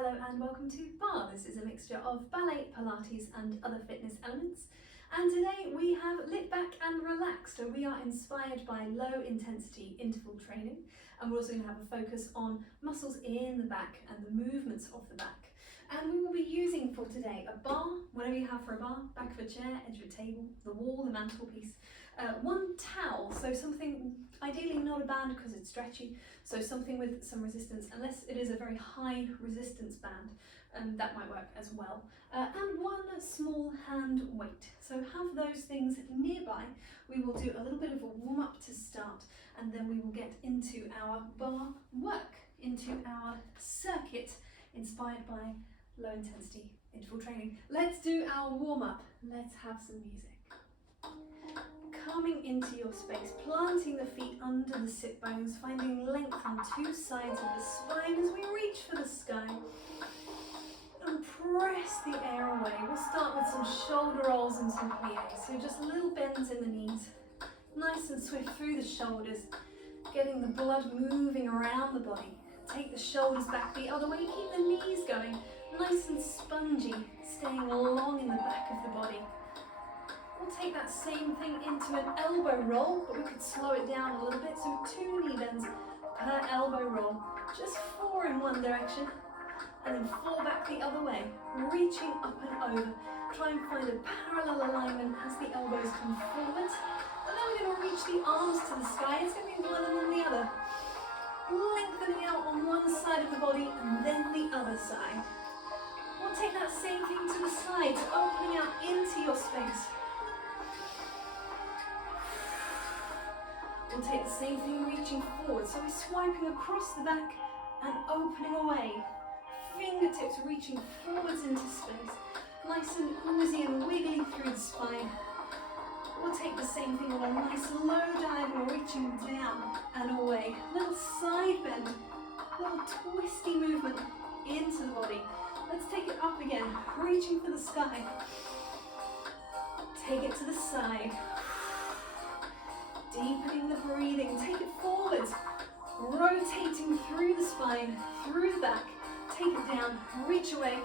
Hello and welcome to Barre. This is a mixture of ballet, Pilates and other fitness elements. And today we have lit back and relax. So we are inspired by low intensity interval training, and we're also going to have a focus on muscles in the back and the movements of the back. And we will be using for today a bar, whatever you have for a bar, back of a chair, edge of a table, the wall, the mantelpiece, one towel, so something ideally not a band because it's stretchy, so something with some resistance, unless it is a very high resistance band, that might work as well, and one small hand weight. So have those things nearby. We will do a little bit of a warm up to start, and then we will get into our bar work, into our circuit inspired by low intensity interval training. Let's do our warm up. Let's have some music. Coming into your space, planting the feet under the sit bones, finding length on two sides of the spine as we reach for the sky. And press the air away. We'll start with some shoulder rolls and some pliés. So just little bends in the knees. Nice and swift through the shoulders, getting the blood moving around the body. Take the shoulders back the other way, keep the knees going. Nice and spongy, staying long in the back of the body. We'll take that same thing into an elbow roll, but we could slow it down a little bit. So 2 knee bends per elbow roll. Just 4 in one direction, and then 4 back the other way, reaching up and over. Try and find a parallel alignment as the elbows come forward. And then we're going to reach the arms to the sky. It's going to be one and then the other. Lengthening out on one side of the body and then the other side. We'll take that same thing to the sides, opening out into your space. We'll take the same thing reaching forward, so we're swiping across the back and opening away. Fingertips reaching forwards into space. Nice and oozy and wiggly through the spine. We'll take the same thing on a nice low diagonal, reaching down and away. Little side bend, little twisty movement into the body. Let's take it up again, reaching for the sky. Take it to the side. Deepening the breathing, take it forwards. Rotating through the spine, through the back. Take it down, reach away.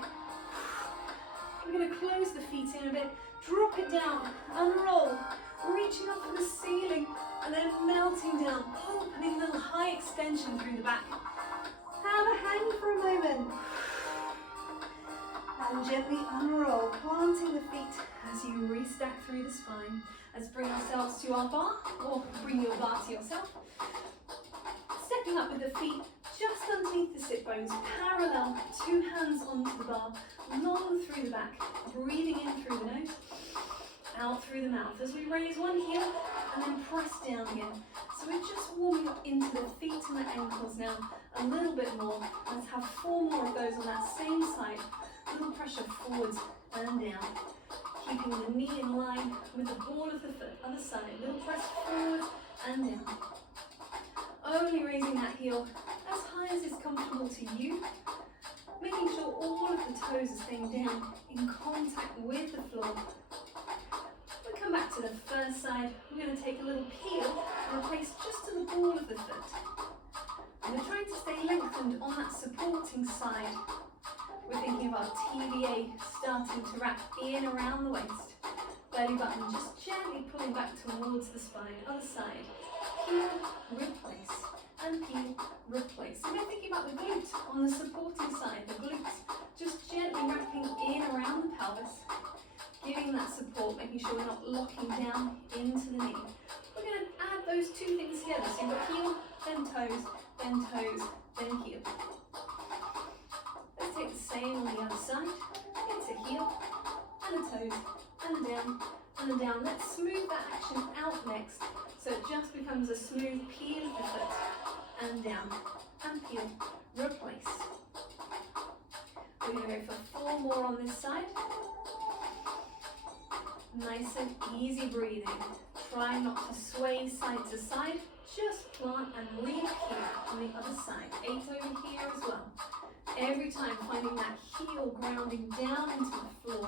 We're going to close the feet in a bit. Drop it down, unroll, reaching up to the ceiling, and then melting down, opening little high extension through the back. Have a hang for a moment. And gently unroll, planting the feet as you restack through the spine. Let's bring ourselves to our bar, or bring your bar to yourself. Stepping up with the feet just underneath the sit bones, parallel, 2 hands onto the bar, long through the back, breathing in through the nose, out through the mouth as we raise one heel and then press down again. So we're just warming up into the feet and the ankles now a little bit more. Let's have 4 more of those on that same side. Little pressure forwards and down. Keeping the knee in line with the ball of the foot, other side. Little press forwards and down. Only raising that heel as high as is comfortable to you. Making sure all of the toes are staying down in contact with the floor. We'll come back to the first side. We're going to take a little heel and place just to the ball of the foot. And we're trying to stay lengthened on that supporting side. We're thinking of our TVA starting to wrap in around the waist. Belly button just gently pulling back towards the spine. Other side. Peel, replace, and peel, replace. So we're thinking about the glute on the supporting side. The glutes just gently wrapping in around the pelvis, giving that support, making sure we're not locking down into the knee. We're going to add those 2 things together. So you've got heel, then toes, then heel. Let's take the same on the other side. It's a heel, and a toes, and down, and down. Let's smooth that action out next, so it just becomes a smooth peel of the foot, and down, and peel, replace. We're going to go for 4 more on this side. Nice and easy breathing. Try not to sway side to side, just plant and reappear on the other side. 8 over here as well. Every time finding that heel grounding down into the floor,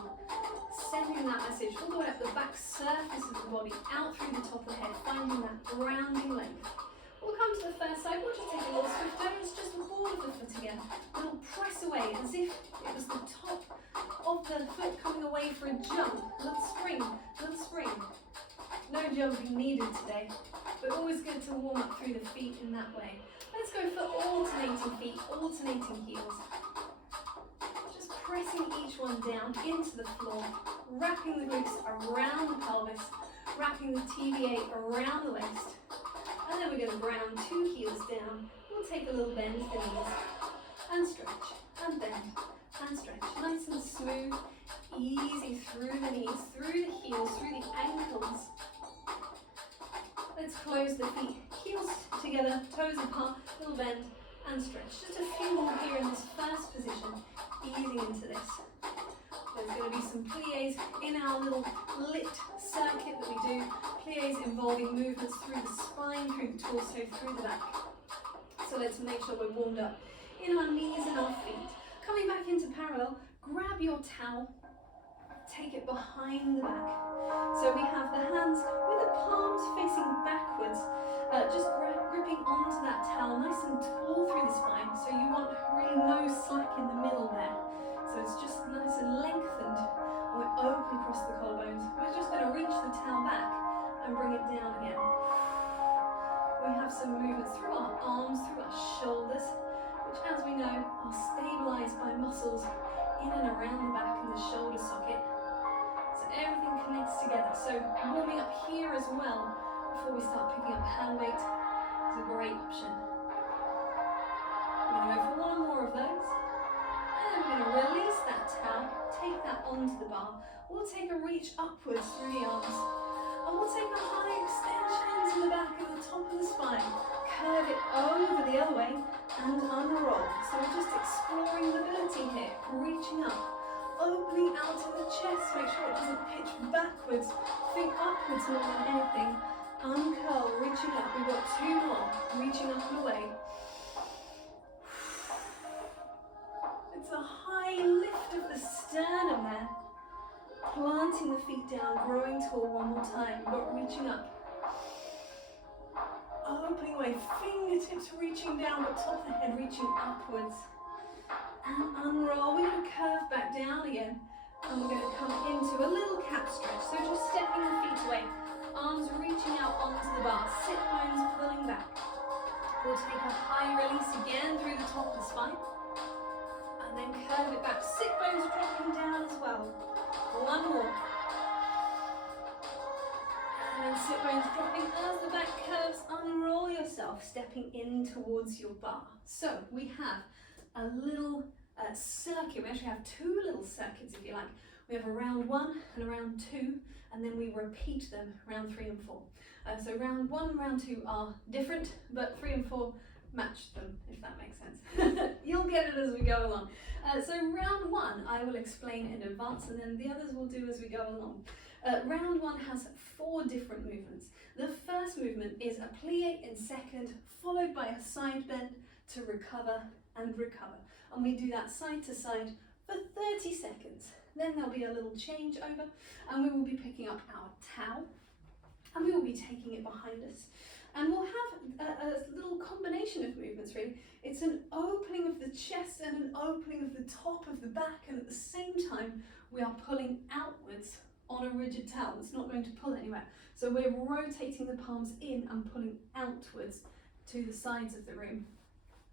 sending that message all the way up the back surface of the body, out through the top of the head, finding that grounding length. We'll come to the first side. We'll just take a little swift turn. It's just the ball of the foot again. again. Little press away as if it was the top of the foot coming away for a jump. Little spring, little spring. No jumping needed today, but always good to warm up through the feet in that way. Let's go for alternating feet, alternating heels. Just pressing each one down into the floor, wrapping the glutes around the pelvis, wrapping the TVA around the waist. And then we're going to ground 2 heels down. We'll take a little bend to the knees and stretch and bend and stretch. Nice and smooth, easy through the knees, through the heels, through the ankles. Let's close the feet, heels together, toes apart, little bend and stretch. Just a few more here in this first position, easing into this. There's going to be some pliés in our little LIIT circuit that we do. Pliés involving movements through the spine, through the torso, through the back. So let's make sure we're warmed up in our knees and our feet. Coming back into parallel, grab your towel, take it behind the back. So we have the hands with the palms facing backwards, just gripping onto that towel, nice and tall through the spine. So you want really no slack in the middle there. So it's just nice and lengthened, and we're open across the collarbones. We're just going to reach the towel back and bring it down again. We have some movements through our arms, through our shoulders, which as we know are stabilized by muscles in and around the back and the shoulder socket. So everything connects together. So warming up here as well before we start picking up hand weight is a great option. We're going to go for one more of those. And we're going to release that towel, take that onto the bar. We'll take a reach upwards through the arms. And we'll take a high extension into the back of the top of the spine. Curve it over the other way and unroll. So we're just exploring mobility here, reaching up, opening out in the chest. Make sure it doesn't pitch backwards. Think upwards more than anything. Uncurl, reaching up. We've got 2 more. Reaching up and away. It's a high lift of the sternum there. Planting the feet down, growing tall one more time. We've got reaching up. Opening away, fingertips reaching down, but top of the head reaching upwards. And unroll. We're going to curve back down again. And we're going to come into a little cat stretch. So just stepping the feet away. Arms reaching out onto the bar. Sit bones pulling back. We'll take a high release again through the top of the spine. And then curve it back. Sit bones dropping down as well. One more. And then sit bones dropping as the back curves. Unroll yourself, stepping in towards your bar. So we have a little circuit. We actually have 2 little circuits, if you like. We have a round 1 and a round 2, and then we repeat them round 3 and 4. So round 1 and round 2 are different, but 3 and 4 match them, if that makes sense. You'll get it as we go along. So round 1 I will explain in advance, and then the others we'll do as we go along. Round 1 has 4 different movements. The first movement is a plie in second, followed by a side bend to recover and recover. And we do that side to side for 30 seconds. Then there'll be a little change over, and we will be picking up our towel, and we will be taking it behind us. And we'll have a little combination of movements, really. It's an opening of the chest and an opening of the top of the back, and at the same time, we are pulling outwards on a rigid towel. It's not going to pull anywhere. So we're rotating the palms in and pulling outwards to the sides of the room,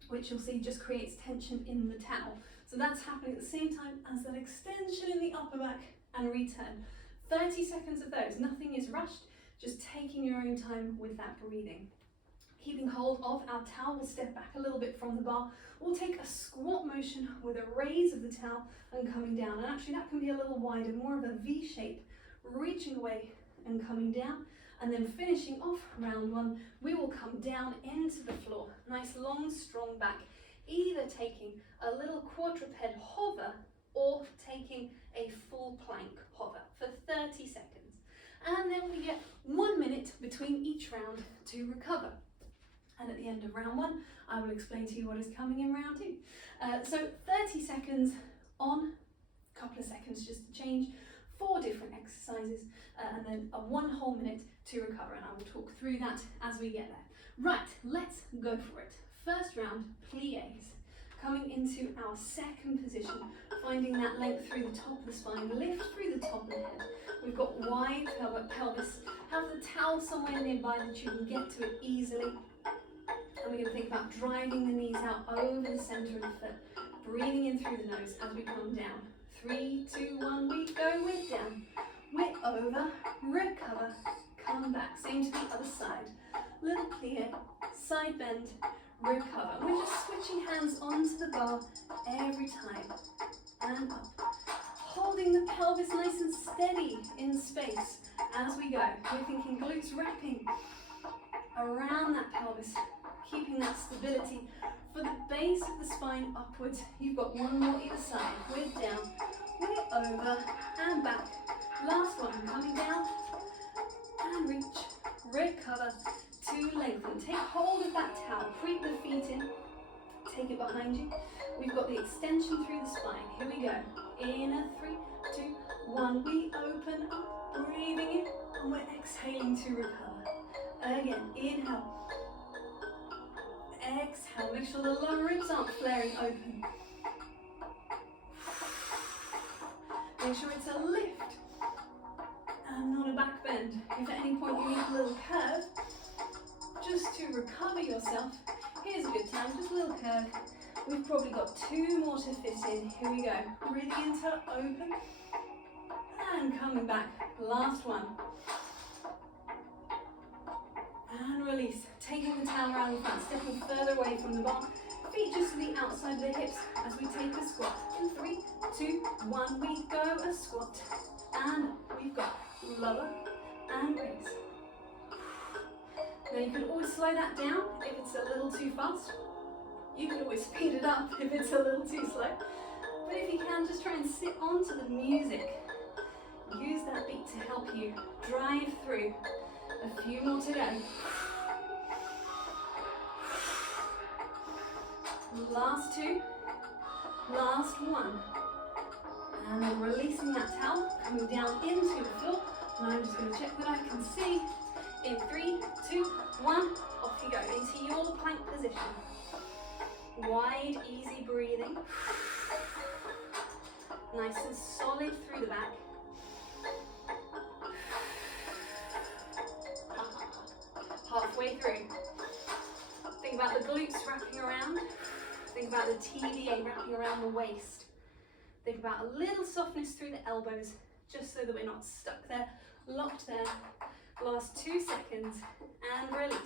which you'll see just creates tension in the towel. So that's happening at the same time as that extension in the upper back and return. 30 seconds of those, nothing is rushed, just taking your own time with that breathing. Keeping hold of our towel, we'll step back a little bit from the bar. We'll take a squat motion with a raise of the towel and coming down. And actually that can be a little wider, more of a V shape, reaching away and coming down. And then finishing off round 1, we will come down into the floor. Nice long strong back, either taking a little quadruped hover or taking a full plank hover for 30 seconds. And then we get 1 minute between each round to recover. And at the end of round 1, I will explain to you what is coming in round 2. So 30 seconds on, a couple of seconds just to change, 4 different exercises, and then a 1 whole minute to recover. And I will talk through that as we get there. Right, let's go for it. First round, pliés. Coming into our second position, finding that length through the top of the spine, lift through the top of the head. We've got wide pelvis. Have the towel somewhere nearby that you can get to it easily. And we're going to think about driving the knees out over the center of the foot. Breathing in through the nose as we come down. 3, 2, 1, we go. We're down. We're over. Recover. Come back. Same to the other side. Little plie. Side bend. Recover. We're just switching hands onto the bar every time. And up. Holding the pelvis nice and steady in space as we go. We're thinking glutes wrapping around that pelvis, keeping that stability for the base of the spine upwards. You've got one more either side. We're down, we're over and back. Last one, coming down and reach, recover to lengthen. Take hold of that towel, creep the feet in, take it behind you. We've got the extension through the spine. Here we go. In a 3, 2, 1. We open up, breathing in, and we're exhaling to recover. Again, inhale. Exhale. Make sure the lower ribs aren't flaring open. Make sure it's a lift and not a back bend. If at any point you need a little curve, just to recover yourself, here's a good time, just a little curve. We've probably got 2 more to fit in. Here we go. Breathing into open and coming back. Last one. And release. Taking the towel around the front, stepping further away from the bar. Feet just to the outside of the hips as we take a squat. In 3, 2, 1, we go a squat. And we've got lower and raise. Now you can always slow that down if it's a little too fast. You can always speed it up if it's a little too slow. But if you can, just try and sit onto the music. Use that beat to help you drive through. A few more to go. Last 2. Last 1. And then releasing that towel, coming down into the floor. And I'm just going to check that I can see. In 3, 2, 1. Off you go into your plank position. Wide, easy breathing. Nice and solid through the back. Halfway through. Think about the glutes wrapping around. Think about the TVA wrapping around the waist. Think about a little softness through the elbows, just so that we're not stuck there, locked there. Last 2 seconds and release.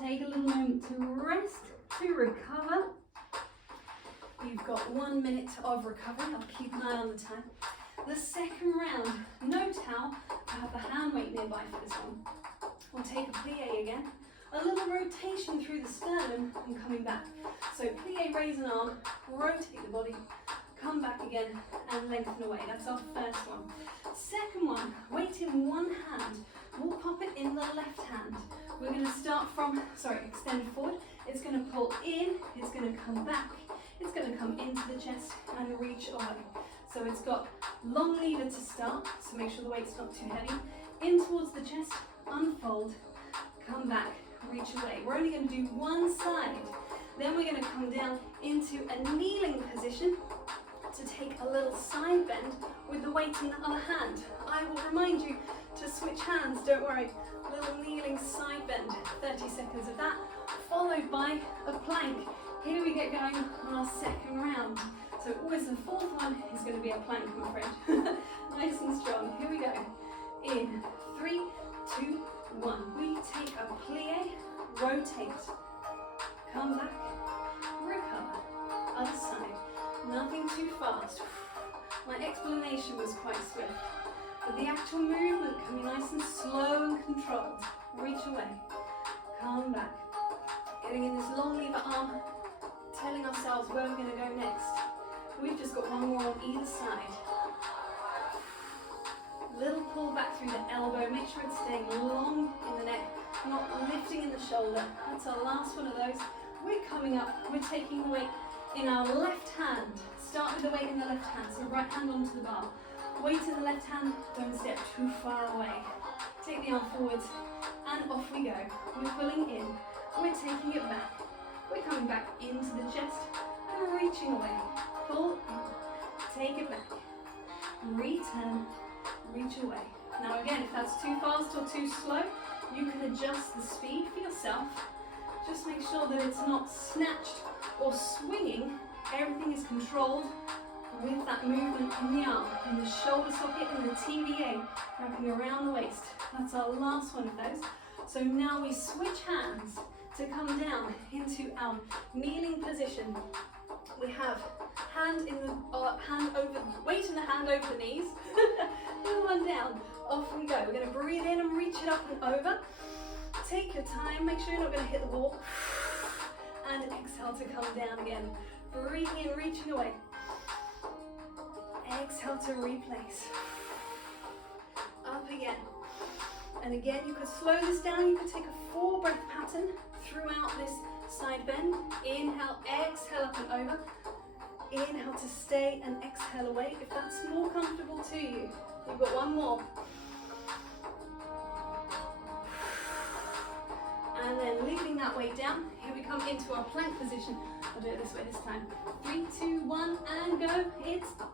Take a little moment to rest, to recover. You've got 1 minute of recovery. I'll keep an eye on the time. The second round, no towel. I have the hand weight nearby for this one. We'll take a plie again. A little rotation through the sternum and coming back. So plie, raise an arm, rotate the body, come back again and lengthen away. That's our first one. Second one, weight in one hand. We'll pop it in the left hand. We're going to start from, extend forward. It's going to pull in, it's going to come back, it's going to come into the chest and reach away. So it's got long lever to start, so make sure the weight's not too heavy. In towards the chest, unfold, come back, reach away. We're only going to do one side. Then we're going to come down into a kneeling position to take a little side bend with the weight in the other hand. I will remind you to switch hands, don't worry. Little kneeling side bend, 30 seconds of that, followed by a plank. Here we get going on our second round. So always the fourth one is going to be a plank, my friend. Nice and strong. Here we go. In 3, 2, 1. We take a plie, rotate, come back, recover, other side. Nothing too fast. My explanation was quite swift, but the actual movement can be nice and slow and controlled. Reach away, come back. Getting in this long lever arm, telling ourselves where we're going to go next. We've just got one more on either side. Little pull back through the elbow. Make sure it's staying long in the neck, not lifting in the shoulder. That's our last one of those. We're coming up. We're taking the weight in our left hand. Start with the weight in the left hand. So right hand onto the bar. Weight in the left hand. Don't step too far away. Take the arm forwards and off we go. We're pulling in. We're taking it back. We're coming back into the chest and reaching away, pull in, take it back, return, reach away. Now again, if that's too fast or too slow, you can adjust the speed for yourself. Just make sure that it's not snatched or swinging. Everything is controlled with that movement in the arm, in the shoulder socket, and the TVA wrapping around the waist. That's our last one of those. So now we switch hands to come down into our kneeling position. We have hand in the hand over, weight in the hand over the knees. Little one down. Off we go. We're going to breathe in and reach it up and over. Take your time. Make sure you're not going to hit the wall. And exhale to come down again. Breathing in, reaching away. Exhale to replace. Up again. And again, you could slow this down. You could take a 4-breath pattern throughout this side bend. Inhale, exhale up and over. Inhale to stay and exhale away. If that's more comfortable to you, you've got one more. And then leaving that weight down, here we come into our plank position. I'll do it this way this time. 3, 2, 1, and go. It's up.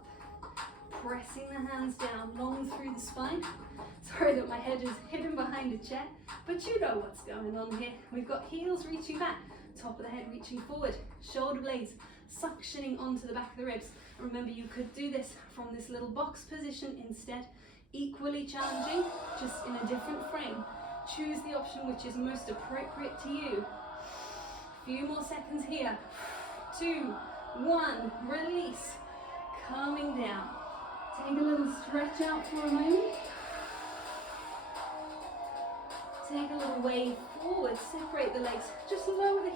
Pressing the hands down, long through the spine. Sorry that my head is hidden behind a chair, but you know what's going on here. We've got heels reaching back, top of the head reaching forward, shoulder blades suctioning onto the back of the ribs. And remember, you could do this from this little box position instead. Equally challenging, just in a different frame. Choose the option which is most appropriate to you. Few more seconds here. 2, 1, release. Calming down. Take a little stretch out for a moment. Take a little wave forward, separate the legs. Just lower the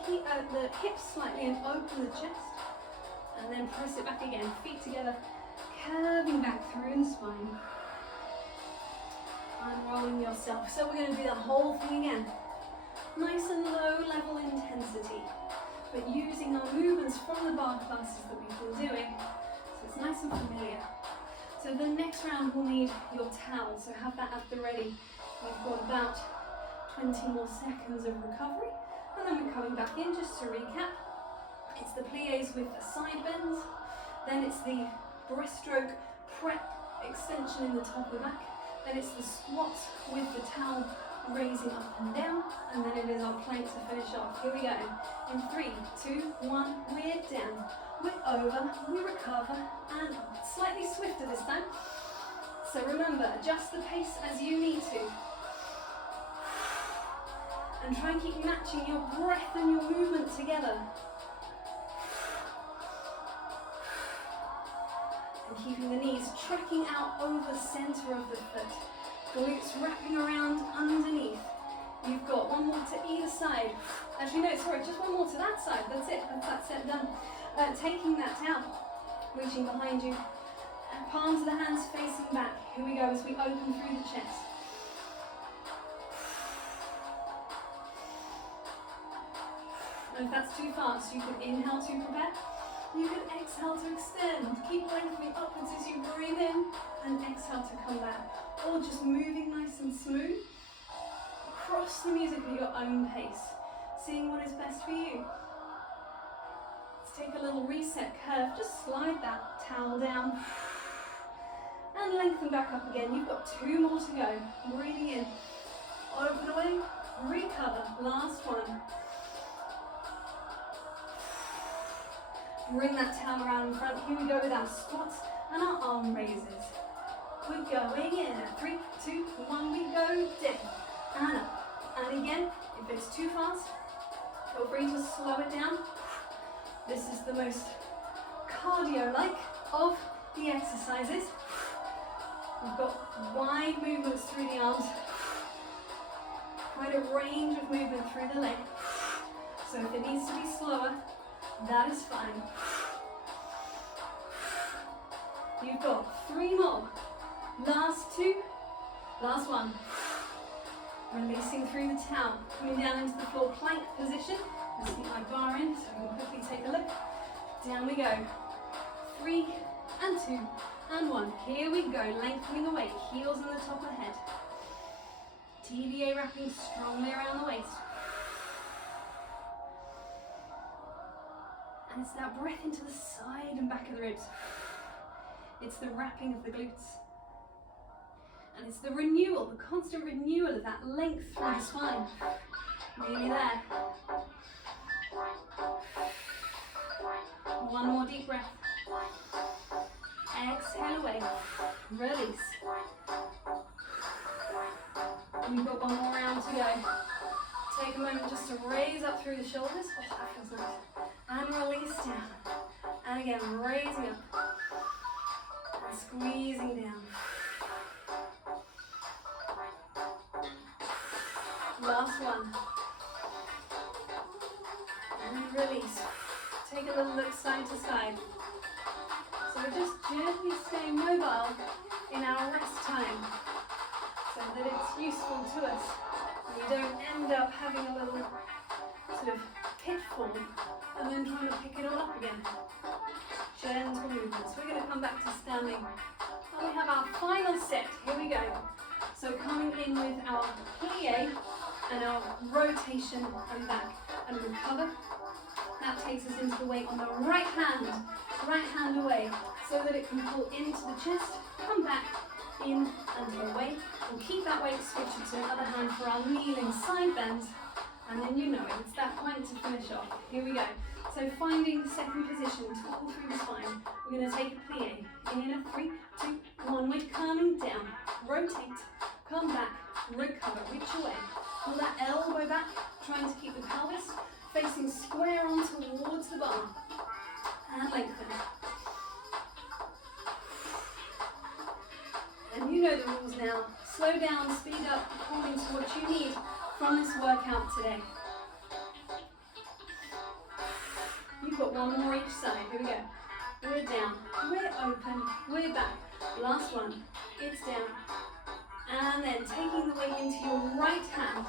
hips slightly and open the chest. And then press it back again. Feet together, curving back through the spine. Unrolling yourself. So we're going to do the whole thing again. Nice and low level intensity, but using our movements from the barre classes that we've been doing, so it's nice and familiar. So the next round we'll need your towel, so have that at the ready. We've got about 20 more seconds of recovery, and then we're coming back in. Just to recap, it's the pliés with the side bends, then it's the breaststroke prep extension in the top of the back, then it's the squats with the towel raising up and down, and then it is our plank to finish off. Here we go. In 3, 2, 1, we're down, we're over, we recover, and up. Slightly swifter this time. So remember, adjust the pace as you need to. And try and keep matching your breath and your movement together. And keeping the knees tracking out over the center of the foot. Glutes wrapping around underneath. You've got one more to either side. Actually, no, sorry, just one more to that side. That's it. That's that set done. Taking that down, reaching behind you. Palms of the hands facing back. Here we go as we open through the chest. And if that's too fast, you can inhale to prepare. You can exhale to extend. Keep lengthening upwards as you breathe in and exhale to come back. Or just moving nice and smooth across the music at your own pace, seeing what is best for you. Let's take a little reset curve. Just slide that towel down and lengthen back up again. You've got 2 more to go. Breathing in, open away, recover. Last one. Bring that towel around in front. Here we go with our squats and our arm raises. We're going in. 3, 2, 1, we go down and up. And again, if it's too fast, feel free to slow it down. This is the most cardio-like of the exercises. We've got wide movements through the arms, quite a range of movement through the leg. So if it needs to be slower, that is fine. You've got 3 more. Last 2. Last one. Releasing through the towel. Coming down into the floor plank position. Let's keep my bar in so we can quickly take a look. Down we go. 3 and 2 and 1. Here we go. Lengthening away. Heels on the top of the head. TVA wrapping strongly around the waist. And it's that breath into the side and back of the ribs. It's the wrapping of the glutes. And it's the renewal, the constant renewal of that length through the spine. Nearly there. One more deep breath. Exhale away. Release. We've got one more round to go. Take a moment just to raise up through the shoulders. Oh, that feels nice. And release down. And again, raising up. And squeezing down. Last one. And release. Take a little look side to side. So we're just gently staying mobile in our rest time so that it's useful to us. And we don't end up having a little sort of pitfall and then trying to pick it all up again. Gentle movements. We're going to come back to standing. And we have our final set. Here we go. So coming in with our plie and our rotation and back and recover. That takes us into the weight on the right hand away, so that it can pull into the chest, come back, in and away. We'll keep that weight, switch it to the other hand for our kneeling side bends, and then you know it, it's that point to finish off. Here we go. So finding the second position, tall through the spine, we're going to take a plie. In a 3, 2, 1, we're coming down, rotate, come back, recover, reach away. Pull that elbow back, trying to keep the pelvis facing square on towards the bar. And lengthen. And you know the rules now. Slow down, speed up according to what you need from this workout today. You've got one more each side. Here we go. We're down, we're open, we're back. Last one. It's down. And then taking the weight into your right hand.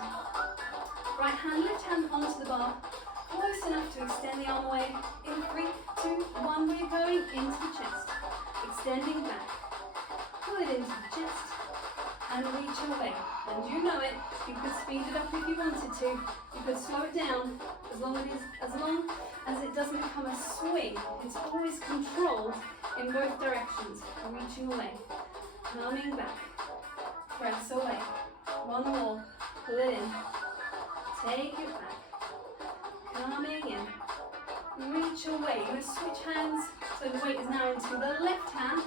Right hand, left hand onto the bar. Close enough to extend the arm away. In 3, 2, 1, we're going into the chest. Extending back. Pull it into the chest. And reach away. And you know it. You could speed it up if you wanted to. You could slow it down as long as it doesn't become a swing. It's always controlled in both directions. Reaching away. Coming back. Press away. One more. Pull it in. Take it back. Coming in. Reach away. You're going to switch hands. So the weight is now into the left hand.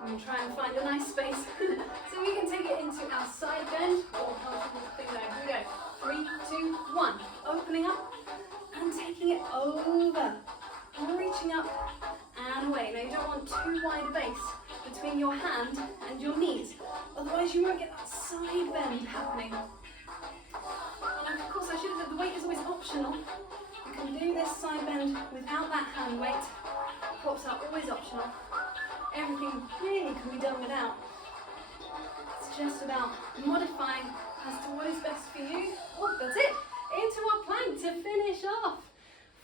I'm going to try and find a nice space. So we can take it into our side bend. Or comfortable thing there. Here we go. 3, 2, 1. Opening up and taking it over. And reaching up and away. Now you don't want too wide a base between your hand and your knees. Otherwise you won't get that side bend happening. And of course I should have said the weight is always optional. You can do this side bend without that hand weight. Props are always optional. Everything really can be done without. It's just about modifying as to what is best for you. Oh, that's it. Into our plank to finish off.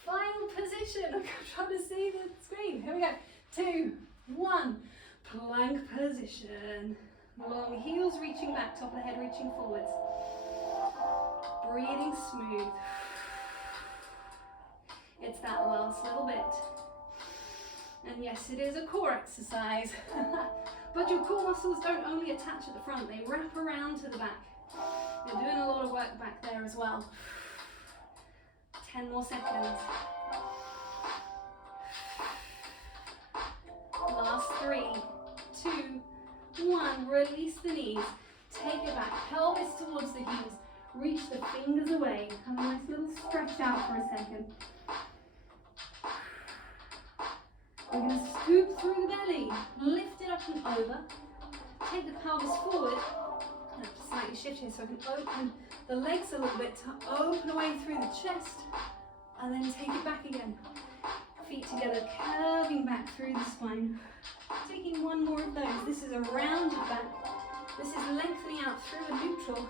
Final position. I'm trying to see the screen. Here we go. 2, 1. Plank position. Long heels reaching back, top of the head reaching forwards. Breathing smooth. It's that last little bit. And yes, it is a core exercise. But your core muscles don't only attach at the front, they wrap around to the back. You're doing a lot of work back there as well. 10 more seconds. Last 3, 2, 1. Release the knees. Take it back. Pelvis towards the heels. Reach the fingers away. Have a nice little stretch out for a second. We're going to scoop through the belly. Lift it up and over. Take the pelvis forward. I have to slightly shift here so I can open the legs a little bit to open away through the chest. And then take it back again. Feet together, curving back through the spine. Taking one more of those. This is a rounded back. This is lengthening out through a neutral.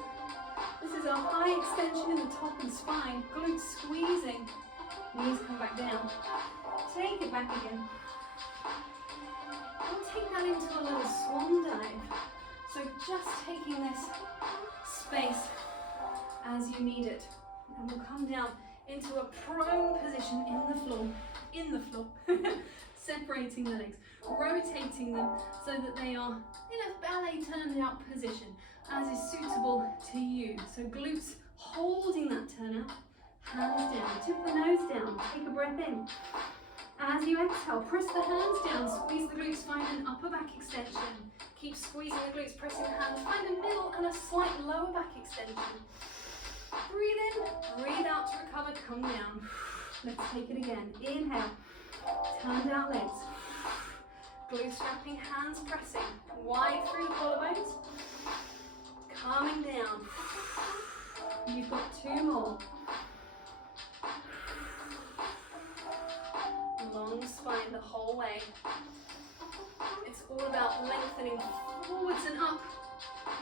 This is a high extension in the top and spine. Glutes squeezing. Knees come back down. Take it back again. We'll take that into a little swan dive. So just taking this space as you need it. And we'll come down into a prone position in the floor. in the floor. Separating the legs, rotating them so that they are in a ballet turned out position as is suitable to you. So glutes holding that turn out, hands down, tip the nose down, take a breath in. As you exhale, press the hands down, squeeze the glutes, find an upper back extension. Keep squeezing the glutes, pressing the hands, find a middle and a slight lower back extension. Breathe in, breathe out to recover, come down. Let's take it again. Inhale, turned out legs. Glutes wrapping, hands pressing, wide through the collarbones. Calming down. You've got 2 more. Long spine the whole way. It's all about lengthening forwards and up,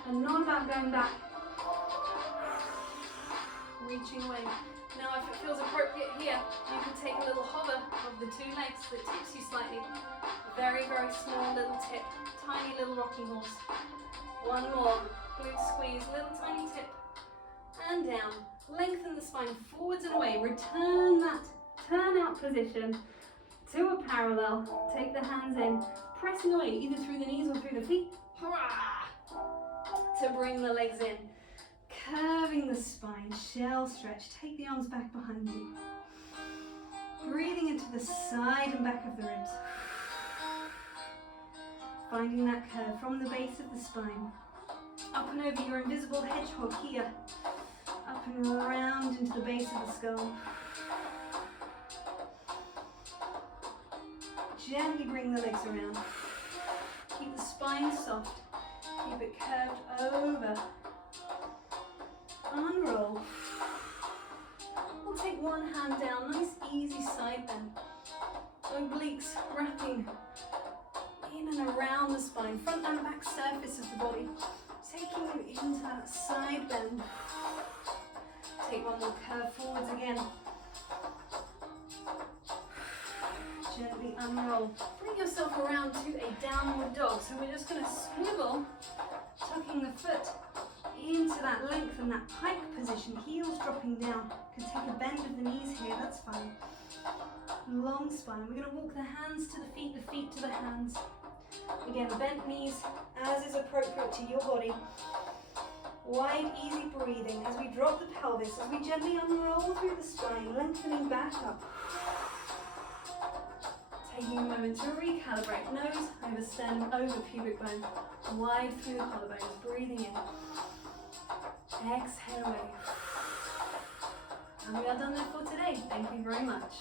and not about going back. Reaching away. Now if it feels appropriate here, you can take a little hover of the 2 legs that tips you slightly. Very, very small little tip. Tiny little rocking horse. 1 more. Glute squeeze, little tiny tip. And down. Lengthen the spine forwards and away. Return that turn out position to a parallel. Take the hands in, pressing away either through the knees or through the feet. Hurrah! To bring the legs in. Curving the spine, shell stretch. Take the arms back behind you. Breathing into the side and back of the ribs. Finding that curve from the base of the spine. Up and over your invisible hedgehog here. Up and round into the base of the skull. Gently bring the legs around. Keep the spine soft. Keep it curved over. Unroll. We'll take one hand down, nice easy side bend. Obliques wrapping in and around the spine, front and back surface of the body. Taking you into that side bend. Take one more curve forwards again. Gently unroll. Bring yourself around to a downward dog. So we're just going to swivel, tucking the foot into that length and that pike position. Heels dropping down. You can take a bend of the knees here, that's fine. Long spine. We're going to walk the hands to the feet to the hands. Again, bent knees as is appropriate to your body. Wide, easy breathing as we drop the pelvis, as we gently unroll through the spine, lengthening back up. Taking a moment to recalibrate, nose over sternum, over pubic bone, wide through the collarbones, breathing in. Exhale away. And we are done there for today. Thank you very much.